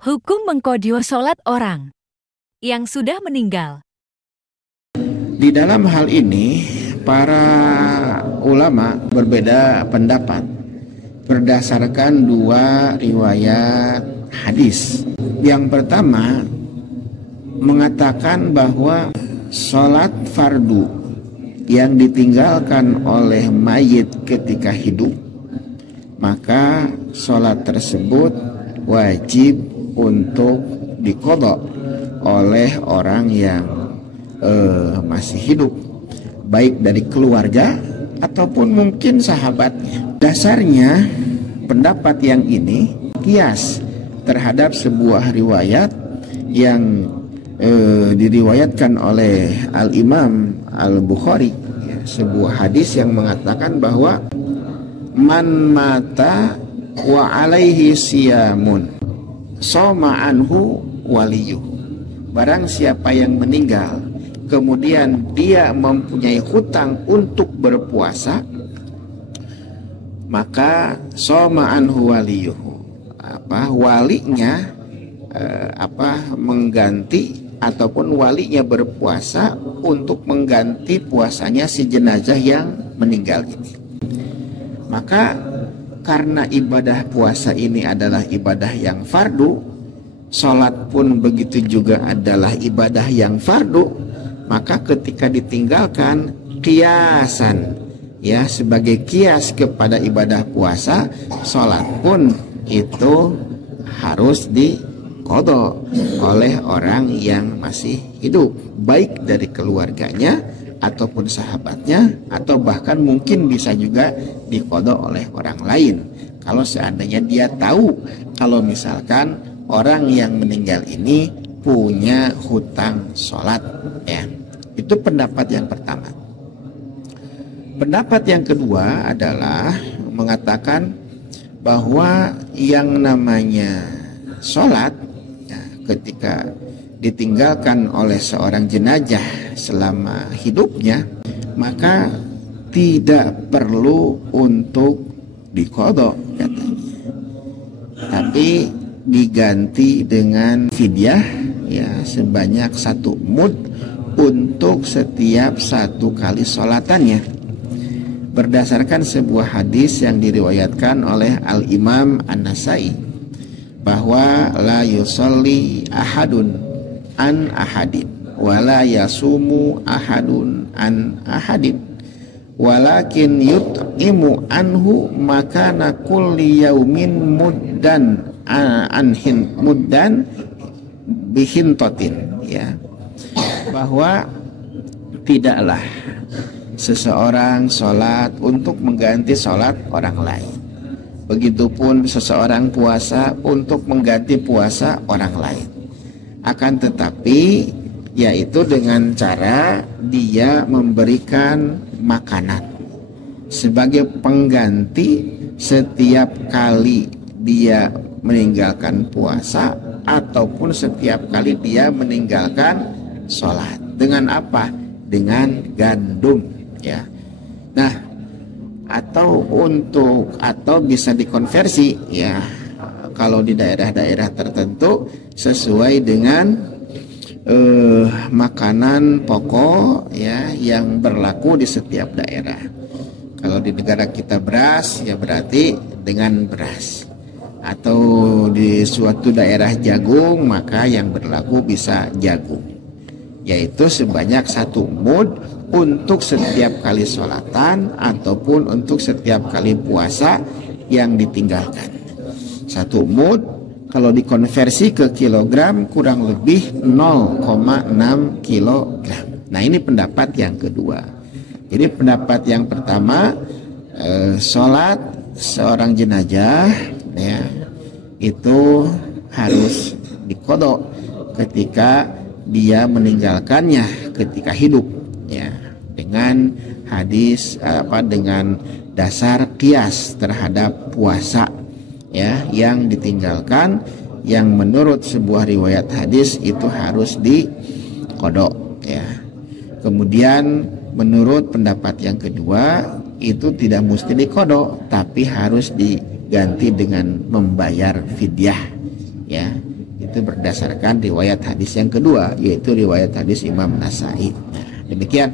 Hukum mengkodio sholat orang yang sudah meninggal. Di dalam hal ini, para ulama berbeda pendapat berdasarkan dua riwayat hadis. Yang pertama mengatakan bahwa sholat fardu yang ditinggalkan oleh mayit ketika hidup, maka sholat tersebut wajib untuk diqadha oleh orang yang masih hidup, baik dari keluarga ataupun mungkin sahabatnya. Dasarnya pendapat yang ini kias terhadap sebuah riwayat yang diriwayatkan oleh Al-Imam Al-Bukhari, sebuah hadis yang mengatakan bahwa man mata wa alaihi siyamun soma anhu waliyuh. Barang siapa yang meninggal kemudian dia mempunyai hutang untuk berpuasa, maka soma anhu waliyuhu, walinya mengganti ataupun walinya berpuasa untuk mengganti puasanya si jenazah yang meninggal ini. Maka karena ibadah puasa ini adalah ibadah yang fardu, sholat pun begitu juga adalah ibadah yang fardu, maka ketika ditinggalkan kiasan, ya, sebagai kias kepada ibadah puasa, sholat pun itu harus diqadha oleh orang yang masih hidup, baik dari keluarganya ataupun sahabatnya, atau bahkan mungkin bisa juga diqadha oleh orang lain kalau seandainya dia tahu kalau misalkan orang yang meninggal ini punya hutang sholat, ya. Itu pendapat yang pertama. Pendapat yang kedua adalah mengatakan bahwa yang namanya sholat, ya, ketika ditinggalkan oleh seorang jenazah selama hidupnya, maka tidak perlu untuk diqadha katanya, tapi diganti dengan fidyah, ya, sebanyak 1 mud untuk setiap 1 kali sholatannya, berdasarkan sebuah hadis yang diriwayatkan oleh Al-Imam An-Nasai bahwa la yusalli ahadun an ahadin wala yasumu ahadun an ahadin walakin yut'imu anhu makana kulli yaumin muddan anhin muddan bihintatin, ya, bahwa tidaklah seseorang sholat untuk mengganti sholat orang lain, begitupun seseorang puasa untuk mengganti puasa orang lain, akan tetapi yaitu dengan cara dia memberikan makanan sebagai pengganti setiap kali dia meninggalkan puasa ataupun setiap kali dia meninggalkan sholat. Dengan apa? Dengan gandum, ya. Nah, atau bisa dikonversi, ya, kalau di daerah-daerah tertentu sesuai dengan makanan pokok, ya, yang berlaku di setiap daerah. Kalau di negara kita beras, ya berarti dengan beras. Atau di suatu daerah jagung, maka yang berlaku bisa jagung, yaitu sebanyak 1 mud untuk setiap kali sholatan ataupun untuk setiap kali puasa yang ditinggalkan. 1 mud kalau dikonversi ke kilogram kurang lebih 0,6 kilogram. Nah, ini pendapat yang kedua. Jadi pendapat yang pertama, sholat seorang jenazah, ya, itu harus diqadha ketika dia meninggalkannya ketika hidup, ya, dengan hadis dengan dasar qiyas terhadap puasa, ya, yang ditinggalkan, yang menurut sebuah riwayat hadis itu harus diqadha, ya. Kemudian menurut pendapat yang kedua itu tidak mesti diqadha, tapi harus diganti dengan membayar fidyah, ya. itu berdasarkan riwayat hadis yang kedua, yaitu riwayat hadis Imam Nasai. Nah, demikian.